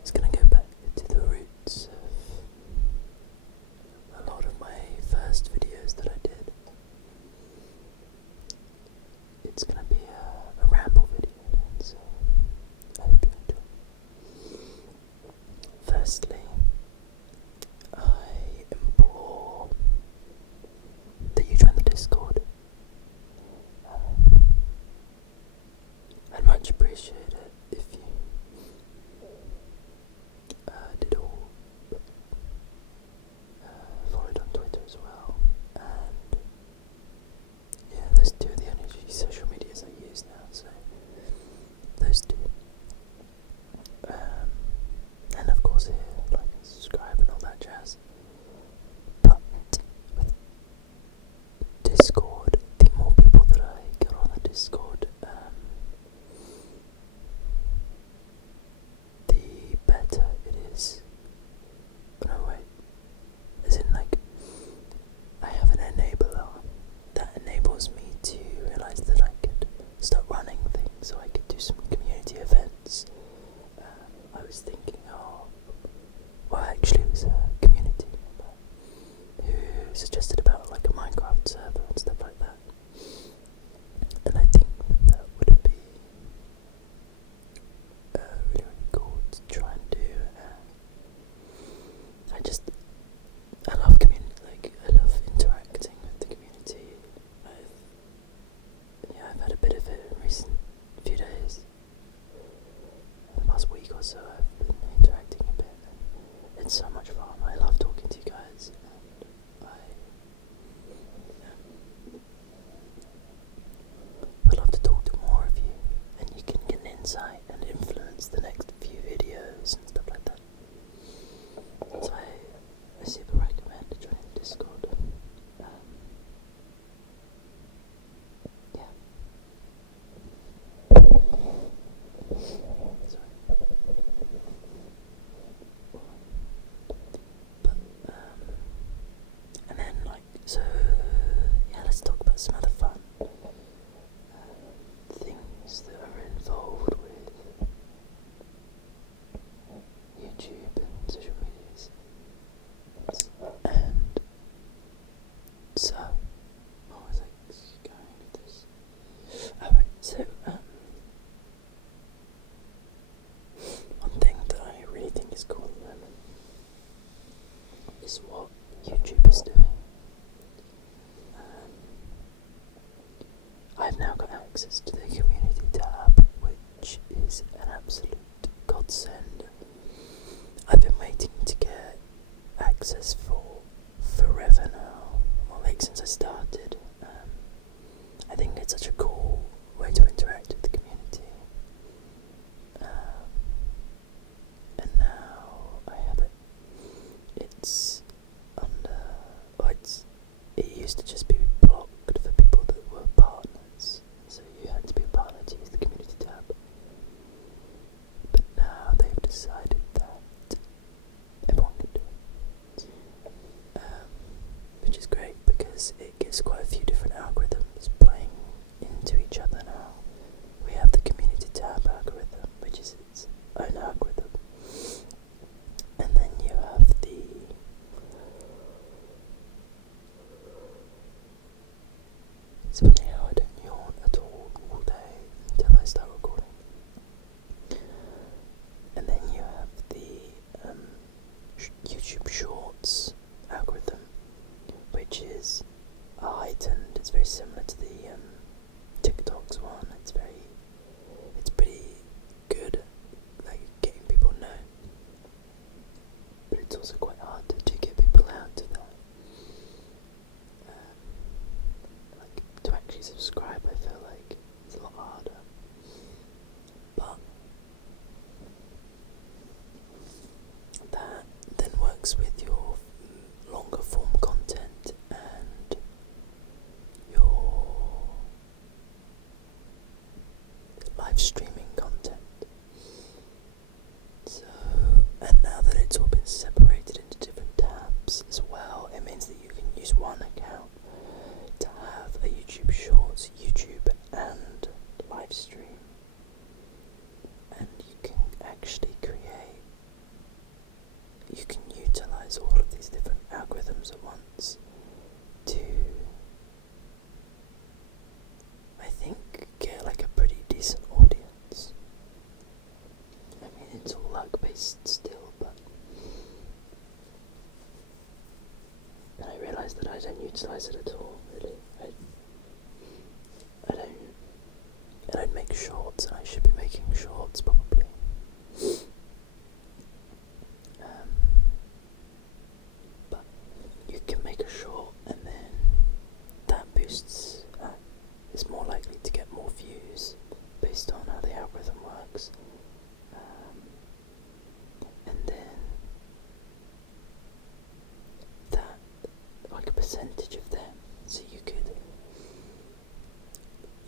It's gonna go back to the roots of a lot of my first videos that I did. It's gonna be a ramble video, so I hope you enjoy. Firstly, I implore that you join the Discord. I'd much appreciate it if you did all followed on Twitter as well, and yeah, those two are the only social medias I use now, so those two. And of course here, like and subscribe and all that jazz. But with Discord, the more people that I get on the Discord, the better it is. No, wait. As in, like, I have an enabler that enables me to realise that I could start running things, so I could do some community events. I was thinking, well, actually, it was a community member who suggested about like a Minecraft server and stuff like that, and I think that would be really, really cool to try and do. I love community, like, I love interacting with the community. I've had a bit of it in recent few days. In the past week or so, I've been interacting a bit, and it's so much fun. I love talking to you guys, and I'd love to talk to more of you, and you can get an insight and influence the next few videos and stuff like that. So I super recommend joining the Discord. Yeah. Sorry. But and then let's talk about some other fun things that are involved with YouTube and social medias. And so, what was I going with this? Alright, so, one thing that I really think is cool at the moment is what YouTube is doing. I've now got access to the community tab, which is an absolute godsend. I've been waiting to get access for forever now, well, like since I started. I think it's such a cool way to interact with the community, and now I have it. It's under, it used to just be blocked for people that were partners, so you had to be a partner to use the community tab, but now they've decided that everyone can do it, which is great because it gives quite a few different algorithms playing into each other now. We have the community tab algorithm, which is its own algorithm, and then you have the so now I don't yawn at all day until I start recording. And then you have the YouTube Shorts algorithm, which is heightened. It's very similar to the TikTok's one. It's pretty good at like getting people known, but it's also quite hard to get people out to that. Like to actually subscribe, I feel like it's a lot harder. But that then works with your longer form content and your live streaming content. So, and now that it's all been separated into different tabs as well, it means that you can use one account to have a YouTube Shorts, posts, it's more likely to get more views based on how the algorithm works. And then that, like a percentage of them, so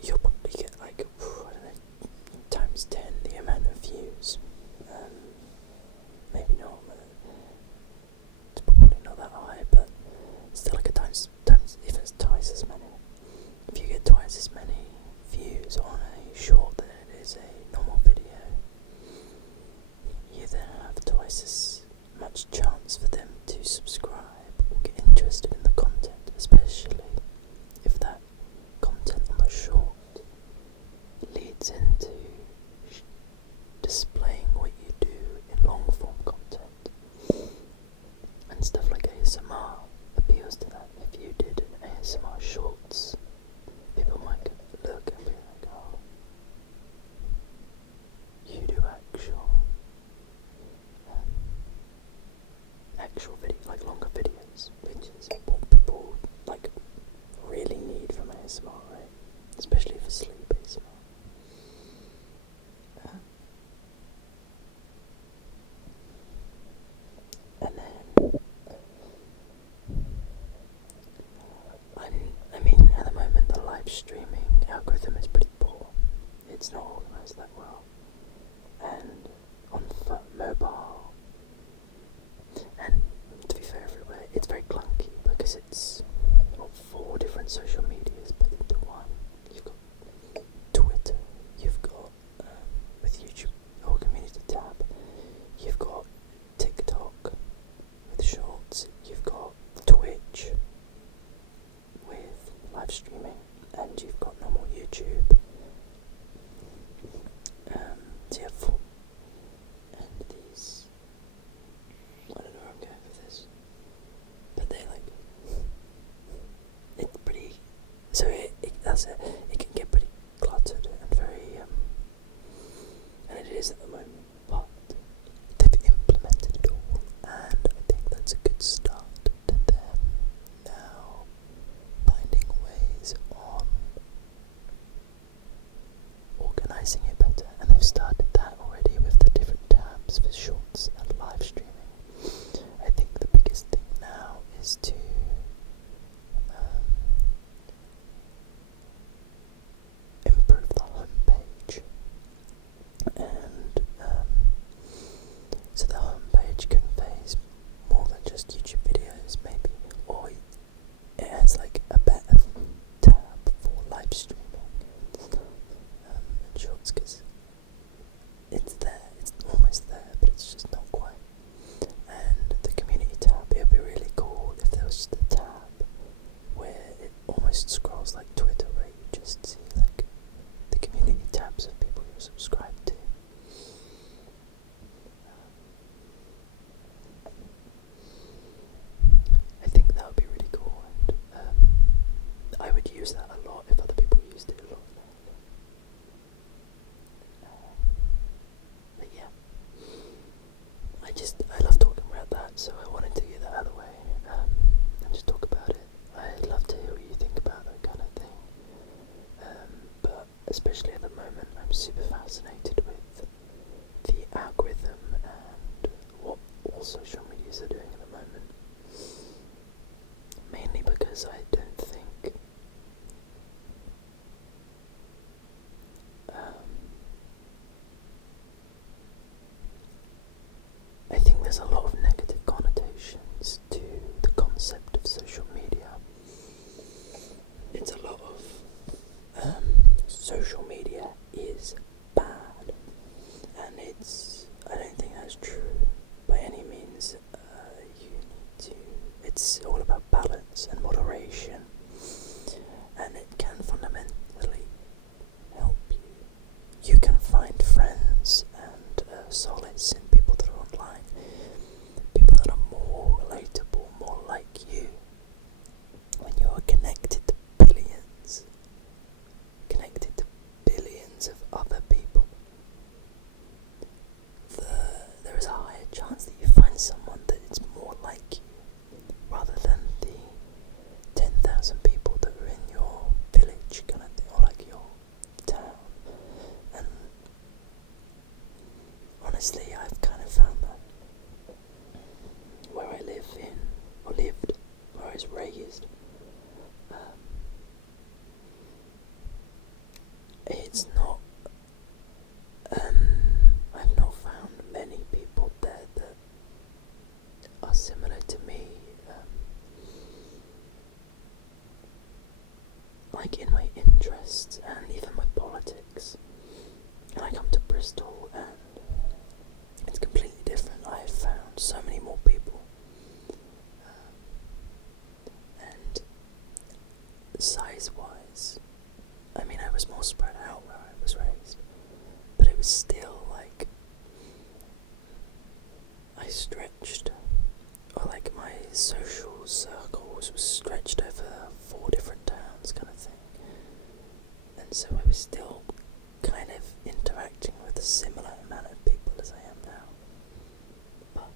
you'll probably get like, I don't know, times 10 the amount of views. Maybe not, it's probably not that high, but still like a times, if it's twice as many. If you get twice as many views on a short than it is a normal video, you then have twice as much chance for them to subscribe or get interested in the content, especially if that content on the short leads into displaying what you do in long form content. And stuff like ASMR appeals to that. If you did an ASMR shorts, people might look and be like, oh, you do actual video, like longer videos, which is what people like really need from ASMR, right? Especially for sleep ASMR. And then I mean, at the moment the live streaming algorithm is pretty poor. It's not organised that well. And on mobile, and to be fair everywhere, it's very clunky because it's 4 different social medias put into one. You've got Twitter, you've got with YouTube or community tab, you've got TikTok with shorts, you've got Twitch with live streaming, and you've got normal YouTube. So you have 4, and these, I don't know where I'm going with this, but they like, it's pretty, so it can get pretty cluttered and very, and it is at the moment, but they've implemented it all, and I think that's a good start to them now finding ways on organising it better, and they've started that already with the different tabs for shorts and live streaming. I think the biggest thing now is to improve the homepage, and so the homepage conveys more than just YouTube videos, maybe, or it has like a better tab for live streaming and shorts, because it's there, it's almost there, but it's just not quite. And the community tab, it would be really cool if there was just a tab where it almost scrolls like Twitter, where you just see like the community tabs of people you're subscribed to. I think that would be really cool, and I would use that a lot if other people used it a lot. But yeah, I love talking about that, so I wanted to get that out of the way, and just talk about it. I'd love to hear what you think about that kind of thing, but especially at the moment I'm super fascinated with the algorithm and what all social medias are doing at the moment, mainly because I don't think there's a lot of negative connotations to the concept of social media. It's a lot of social media is bad, and I don't think that's true by any means. It's all about balance and moderation, it's not, I've not found many people there that are similar to me, like in my interests and even my politics. And I come to Bristol and it's completely different. I've found so many more people, and size-wise, I mean, I was more spread out where I was raised, but it was still like I stretched, or like my social circles was stretched over 4 different towns kind of thing, and so I was still kind of interacting with a similar amount of people as I am now, but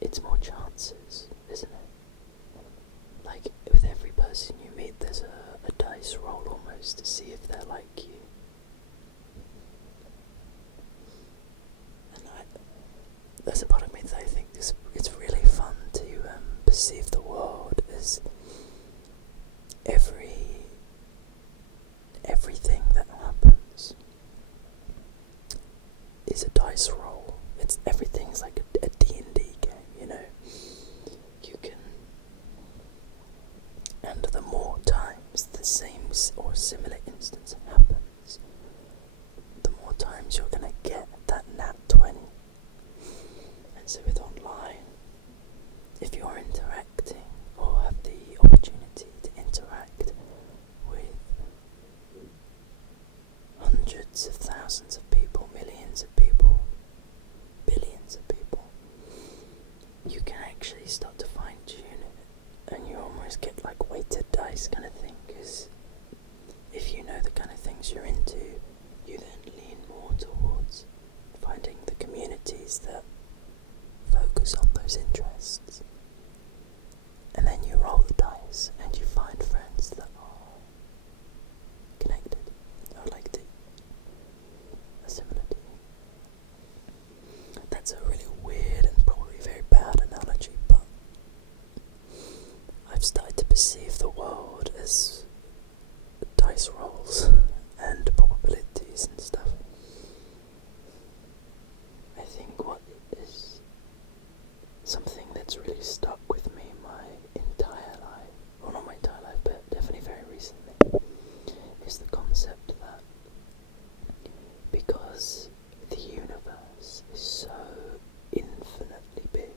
it's more chances, isn't it? Like, with every person you meet, there's a dice roll almost to see if they're like you. And there's a part of me that I think it's really fun to perceive the world as everything that happens is a dice roll. Everything's like a D&D game, you know. You can, and the more times the same or similar instance happens, the more times you're gonna get that nat 20. And so with online, if you're interacting or have the opportunity to interact with hundreds of thousands of people, millions of people, billions of people, you can actually start to fine tune it, and you almost get like weighted dice kind of thing, because if you know the kind of things you're into, you then lean more towards finding the communities that focus on those interests, and then you roll the dice and you find friends that are connected, or like are similar to you. That's a really weird and probably very bad analogy, but I've started to perceive the world as dice rolls and probabilities and stuff. I think what is something that's really stuck with me my entire life, well, not my entire life, but definitely very recently, is the concept that because the universe is so infinitely big,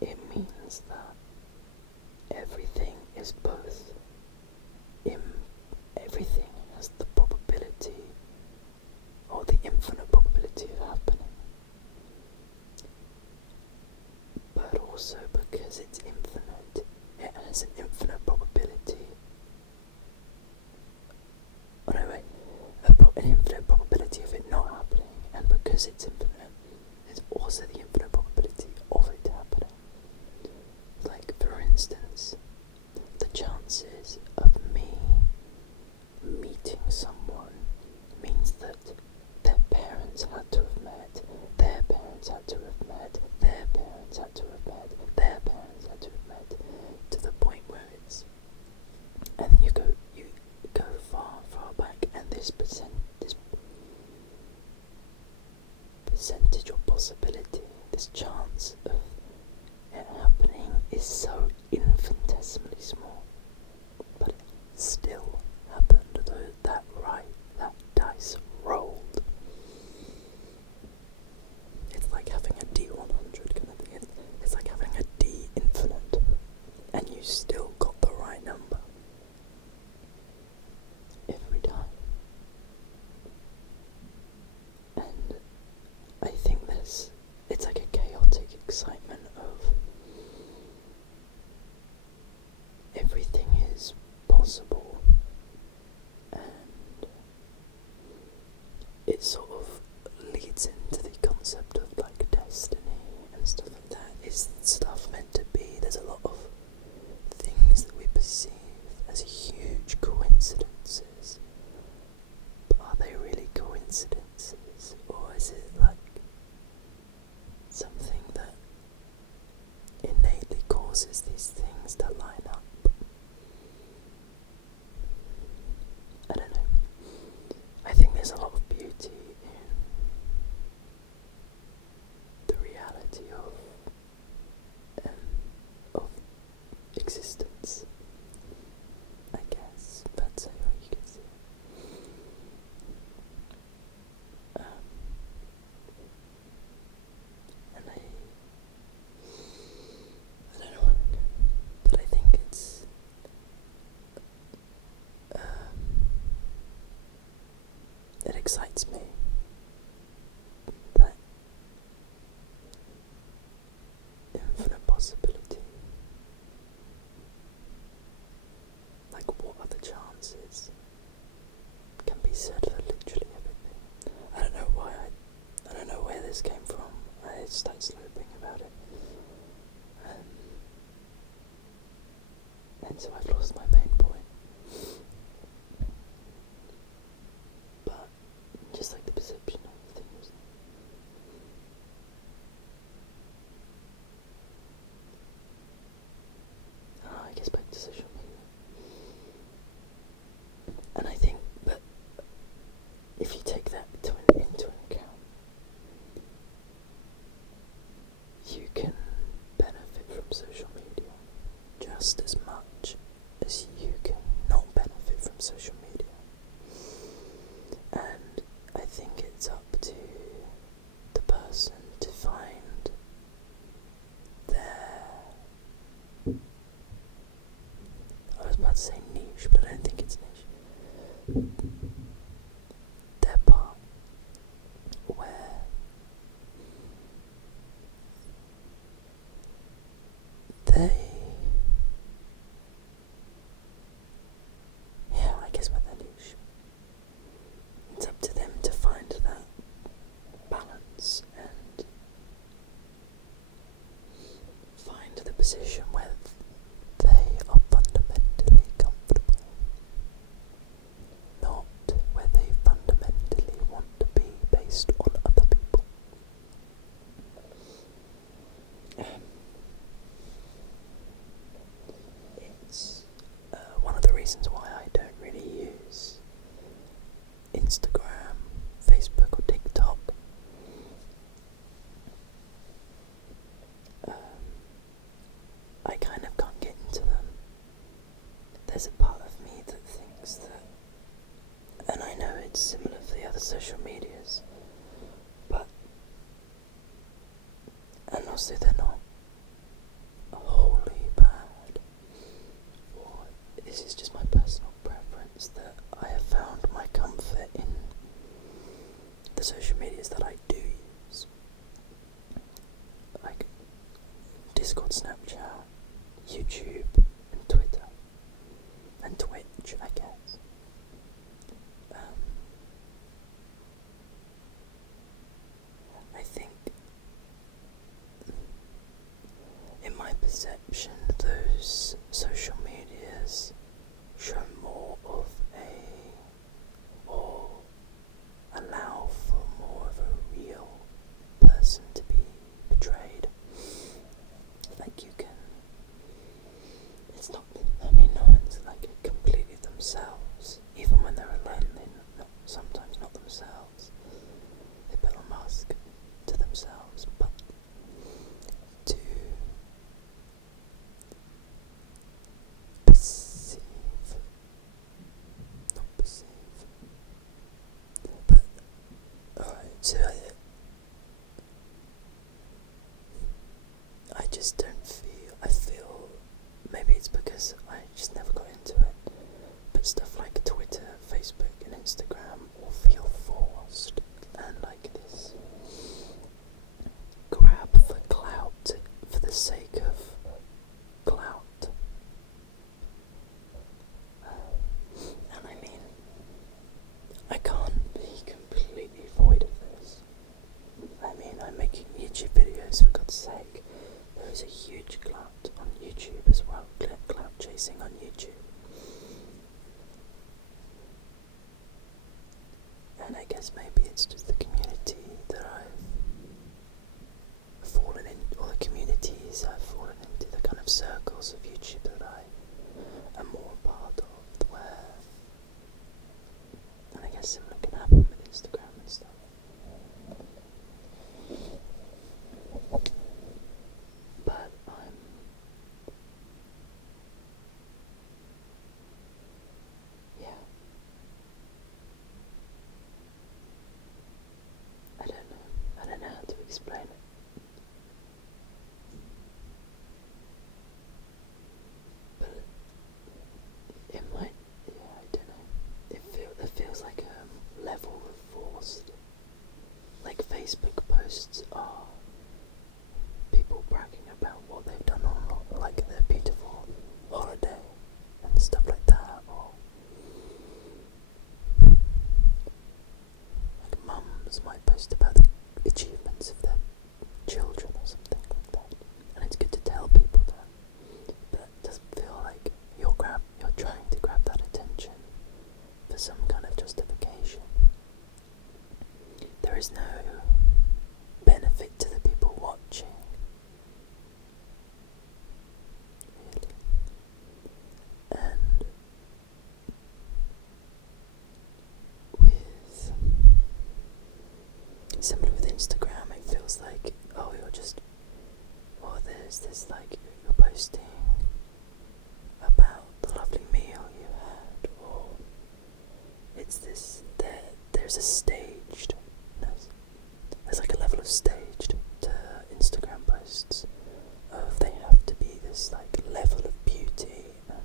it means that everything is both everything has the probability, or the infinite probability of happening, but also because it's infinite, it has an infinite probability. Oh no, wait, an infinite probability of it not happening, and because it's infinite, there's also the infinite probability of it happening. Like, for instance, the chances of me meeting someone means that their parents had to have met, their parents had to have met, their parents had to have met, their parents had to have met, to the point where it's, and then you go far back, and this percentage or possibility, this chance of it happening is so infinitesimally small, but it still happened, that dice rolled. It's like having a D100 kind of thing. It's like having a D infinite, and you still got the right number every time. And I think it's like a chaotic excitement of everything is possible, and it sort of leads into the concept of like destiny and stuff like that. Is stuff meant to be? There's a lot of things that we perceive as huge coincidences, but are they really coincidences, or is it like something that innately causes these things to line up? existence. I guess that's how you can see it. And I don't know where I'm going, but I think it excites me that infinite possibility. Like, what are the chances can be said for literally everything. I don't know why I don't know where this came from. I started sloping about it. And so I've lost my main point. But just like the perception of things. I guess back to social media. And I think that if you take that into account, you can benefit from social media just as much as you can not benefit from social media. And I think it's up to the person to find their, I was about to say niche, but I don't think it's niche, their part where they, I guess with their niche, it's up to them to find that balance and find the position where they are fundamentally comfortable, not where they fundamentally want to be based on other people. It's one of the reasons why I don't really use Instagram, Facebook or TikTok. I kind of can't get into them. There's a part of me that thinks that, and I know it's similar for the other social medias, but, and also they're not wholly bad, or this is just my personal preference, that I have found my comfort in the social medias that I do use, like Discord, Snapchat, YouTube, and Twitter, and Twitch, I guess. I think, in my perception, those social medias show more of or allow for more of a real person to be portrayed. Like, you can, it's not, I mean, no one's like completely themselves, even when they're alone, they're sometimes not themselves. They put a mask to themselves, but to not perceive, but, alright, so I just don't I feel, maybe it's because I just never got into it, but stuff like Twitter, Facebook and Instagram all feel forced, and like this grab for clout for the sake of clout. And I mean, I can't be completely void of this. I mean, I'm making YouTube videos, for God's sake. There is a huge clout on YouTube as well, clout chasing on YouTube. And I guess maybe it's just the community that I've fallen in, or the communities I've fallen into, the kind of circles of YouTube that I am more a part of, where, and I guess similar can happen with Instagram and stuff. But explain it. But it might, yeah, I don't know. It feels like a level of force. Like Facebook posts are people bragging about what they've done on like their beautiful holiday and stuff like that, or like mums might post about the achievements of their children or something like that, and it's good to tell people that, but it doesn't feel like you're trying to grab that attention for some kind of justification. There is no benefit to the people watching, really. And with similar with Instagram, it feels like, oh, there's this, like, you're posting about the lovely meal you had, or it's this, there's a stagedness. There's like a level of staged to Instagram posts of they have to be this like level of beauty, and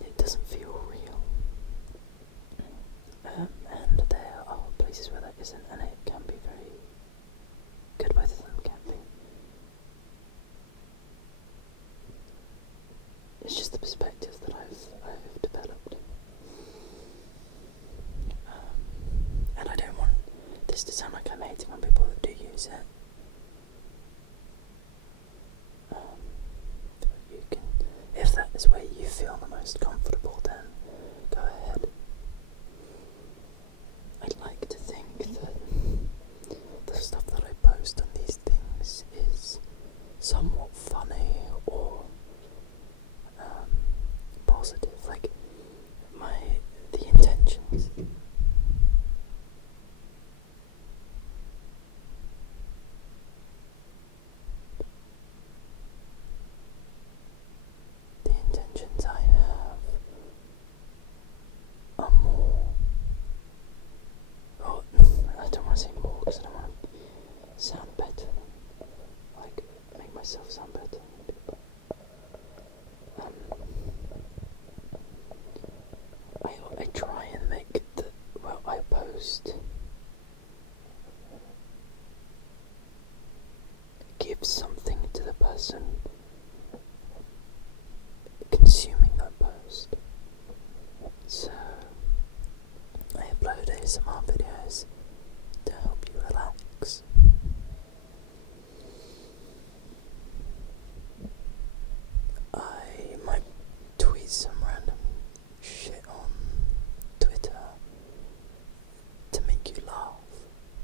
it doesn't feel real. And there are places where that isn't, and it can be very good. Both of them can be. It's just the perspective that I've developed. And I don't want this to sound like I'm hating on people that do use it. You can, if that is where you feel the most comfortable, then go ahead. I'd like to think that the stuff that I post on these things is somewhat funny or positive, like the intentions. The intentions I have are more, or I don't want to say more because I don't want to sound better, like make myself sound better than people. I try and make I post give something to the person consuming that post. So I upload ASMR videos to help you relax. I might tweet some random shit on Twitter to make you laugh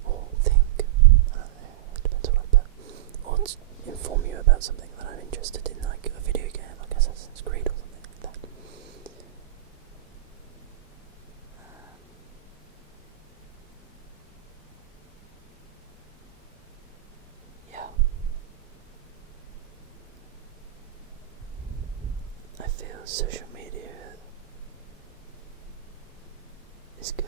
or think. I don't know, it depends what I put. Or to inform you about something that I'm interested in, like a video game, like Assassin's Creed or something like that. Yeah. I feel social media is good.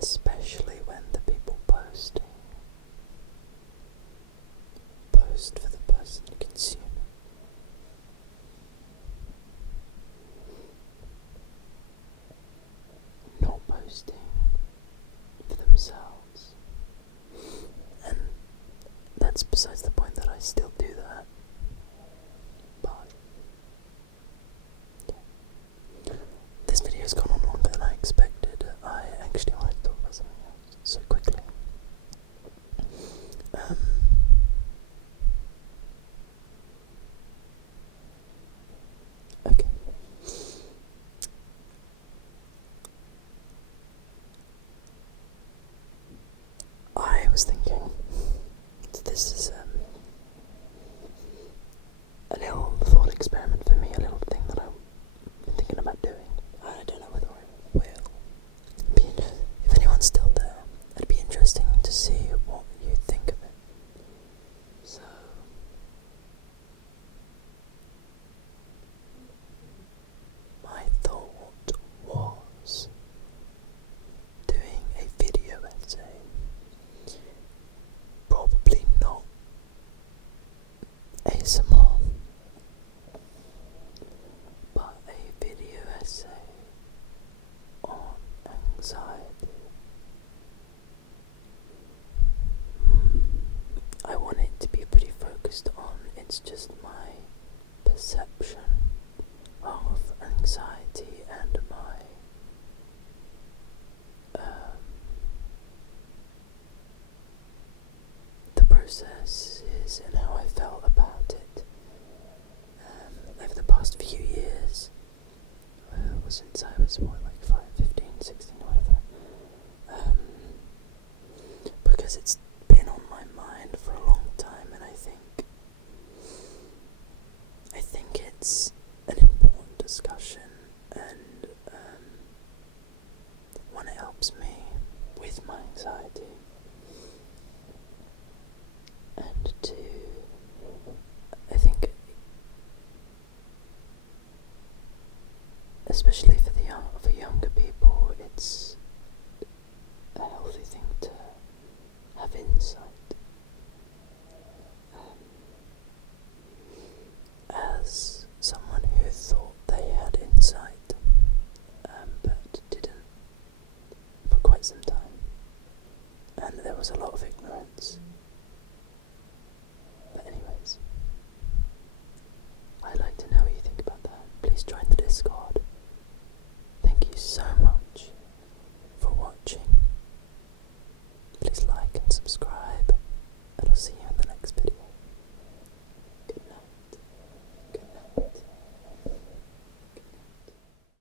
Especially when the people post for the person consuming. Not posting for themselves. And that's processes and how I felt about it over the past few years, since I was, like 5, 15, 16, whatever, because it's been on my mind for a long time, and I think it's an important discussion, and one, it helps me with my anxiety, and two, I think, especially for younger people, it's a healthy thing to have insight. As someone who thought they had insight, but didn't for quite some time, and there was a lot of ignorance,